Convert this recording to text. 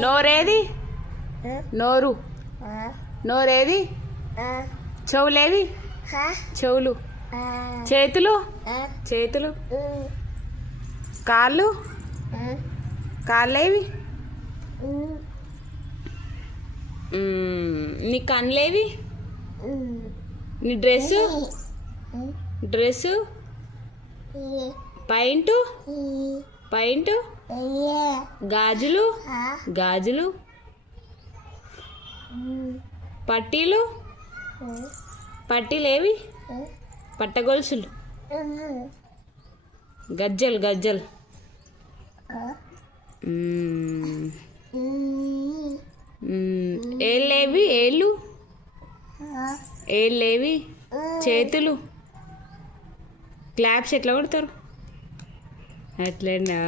నోరేది? నోరు. నోరేది? చెవులేవి? చెవులు. చేతులు? చేతులు. కాళ్ళు? కాళ్ళేవి? నీ కళ్ళేవి? నీ డ్రెస్సు? డ్రెస్సు? పైంటు? పైంటు? గాజులు? గాజులు. పట్టీలు? పట్టీలేవి? పట్టగొలుసులు. గజ్జలు. గజ్జలు. ఏళ్ళేవి? ఏళ్ళు. ఏళ్ళేవి? చేతులు. క్లాప్స్ ఎట్లా కొడతారు? అట్లనా?